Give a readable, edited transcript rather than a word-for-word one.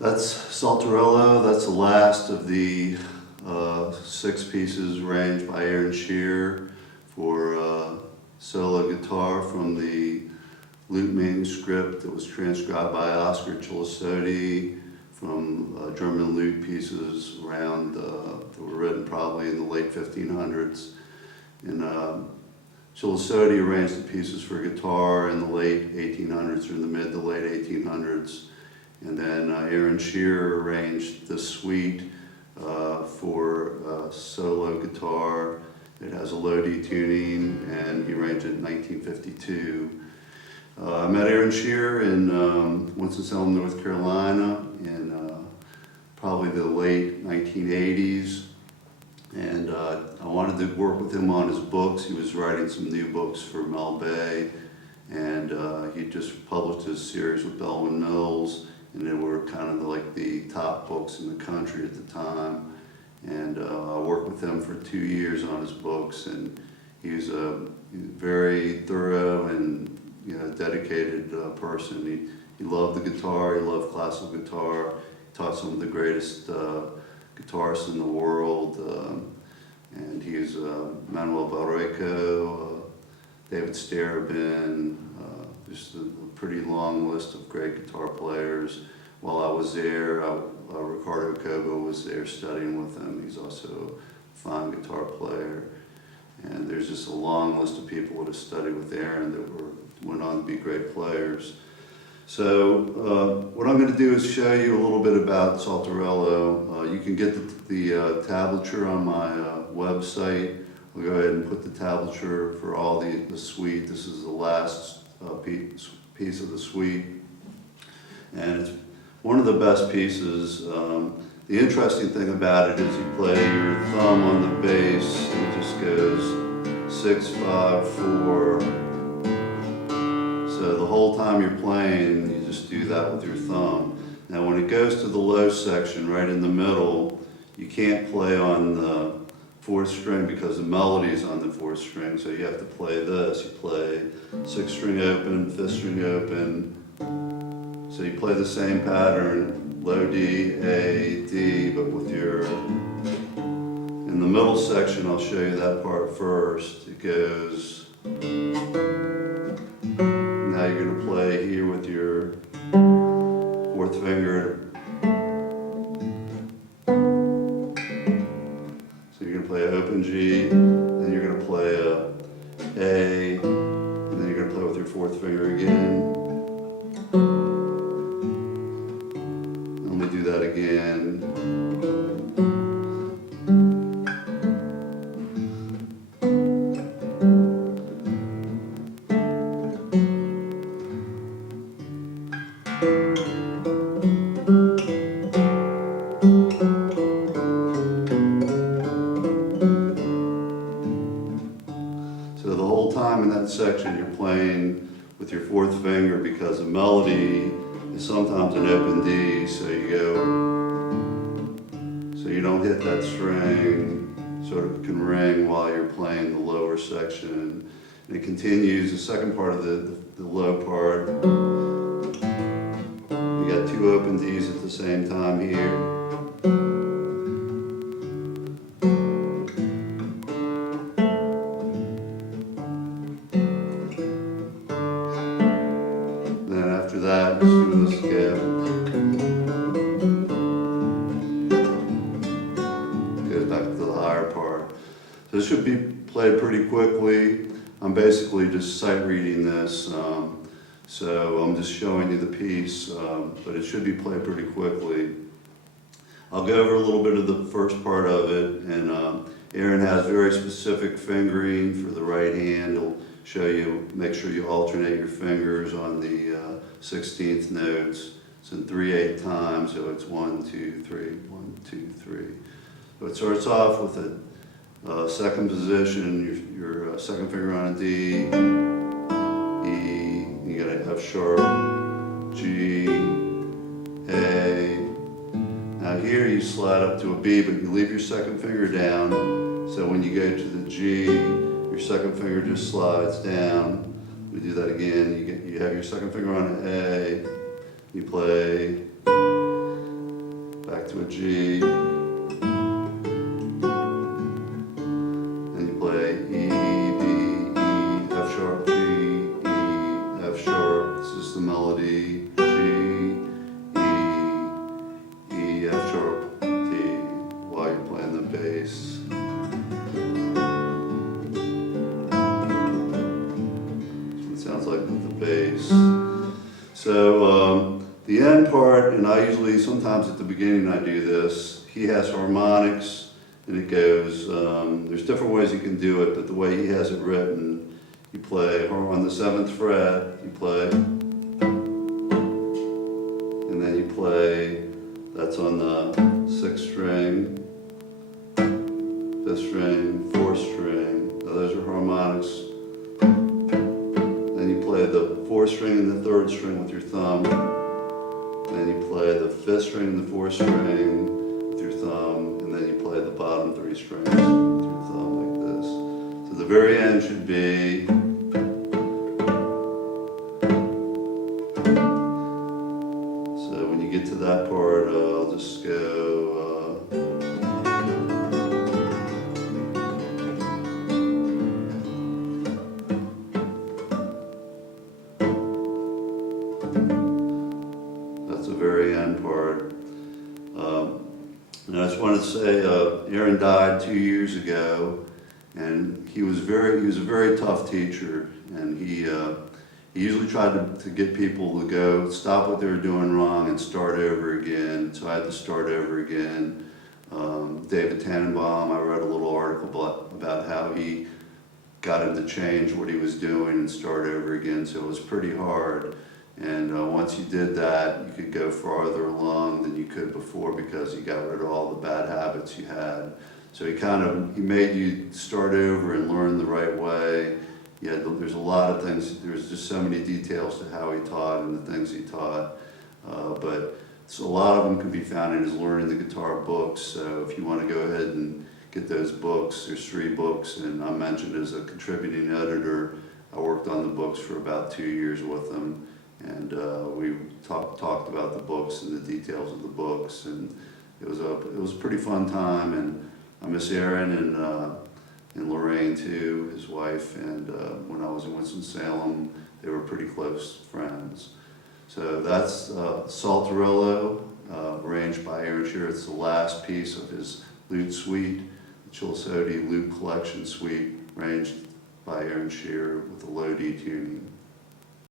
That's Saltarello. That's the last of the 6 pieces arranged by Aaron Shearer for solo guitar from the lute manuscript that was transcribed by Oscar Chilesotti from German lute pieces around that were written probably in the late 1500s. And Chilesotti arranged the pieces for guitar in the late 1800s or in the mid to late 1800s. And then Aaron Shearer arranged the suite for solo guitar. It has a low D tuning, and he arranged it in 1952. I met Aaron Shearer in Winston-Salem, North Carolina in probably the late 1980s. And I wanted to work with him on his books. He was writing some new books for Mel Bay, and he just published his series with Bellman Mills. And they were kind of like the top books in the country at the time. And I worked with him for 2 years on his books, and he was a very thorough and dedicated person. He loved the guitar, he loved classical guitar, he taught some of the greatest guitarists in the world, and he's Manuel Barreco, David Starobin, just a pretty long list of great guitar players. While I was there, Ricardo Cobo was there studying with him. He's also a fine guitar player. And there's just a long list of people that have studied with Aaron that went on to be great players. So what I'm going to do is show you a little bit about Saltarello. You can get the tablature on my website. I'll go ahead and put the tablature for all the suite. This is the last piece of the suite, and it's one of the best pieces. The interesting thing about it is you play your thumb on the bass, and it just goes 6, 5, 4. So the whole time you're playing, you just do that with your thumb. Now when it goes to the low section, right in the middle, you can't play on the 4th string because the melody is on the 4th string, so you have to play this. You play 6th string open, 5th string open. So you play the same pattern, low D, A, D, but with your, in the middle section, I'll show you that part first. It goes, now you're going to play here with your 4th finger. Play an open G, then you're going to play A, and then you're going to play with your 4th finger again. Let me do that again. So the whole time in that section you're playing with your 4th finger because the melody is sometimes an open D, so you don't hit that string, sort of can ring while you're playing the lower section. And it continues, the second part of the low part, you got 2 open Ds at the same time here. After that, just do this again. Goes back to the higher part. So this should be played pretty quickly. I'm basically just sight reading this, so I'm just showing you the piece, but it should be played pretty quickly. I'll go over a little bit of the first part of it, and Aaron has very specific fingering for the right hand. He'll show you, make sure you alternate your fingers on the 16th notes. It's in 3/8 time, so it's 1, 2, 3, 1, 2, 3. So it starts off with a second position, your second finger on a D, E, you got a F sharp, G, A. Now here you slide up to a B, but you leave your second finger down, so when you go to the G, your second finger just slides down. We do that again. You have your second finger on an A. You play to a G, and you play E, B, E, F sharp, G, E, F sharp. This is the melody. G, E, E, F sharp, D, while you're playing the bass. That's what it sounds like with the bass. So the end part, and I usually, sometimes at the beginning I do this, he has harmonics, and it goes, there's different ways you can do it, but the way he has it written, you play on the 7th fret, you play, and then you play, that's on the 6th string, 5th string, 4th string, now those are harmonics. Then you play the 4th string and the 3rd string with your thumb. Then you play the 5th string and the 4th string with your thumb, and then you play the bottom 3 strings with your thumb like this. So the very end should be. So when you get to that part, I'll just go. Very end part. And I just wanted to say, Aaron died 2 years ago, and he was a very tough teacher, and he usually tried to get people to go stop what they were doing wrong and start over again. So I had to start over again. David Tannenbaum, I wrote a little article about how he got him to change what he was doing and start over again. So it was pretty hard. And once you did that, you could go farther along than you could before because you got rid of all the bad habits you had. So he made you start over and learn the right way. There's a lot of things, there's just so many details to how he taught and the things he taught. But a lot of them can be found in his Learning the Guitar books. So if you want to go ahead and get those books, there's 3 books, and I'm mentioned as a contributing editor. I worked on the books for about 2 years with him. And we talked about the books and the details of the books, and it was a pretty fun time. And I miss Aaron and Lorraine too, his wife. And when I was in Winston-Salem, they were pretty close friends. So that's Saltarello, arranged by Aaron Shearer. It's the last piece of his lute suite, the Chilesotti Lute Collection Suite, arranged by Aaron Shearer with a low D tuning.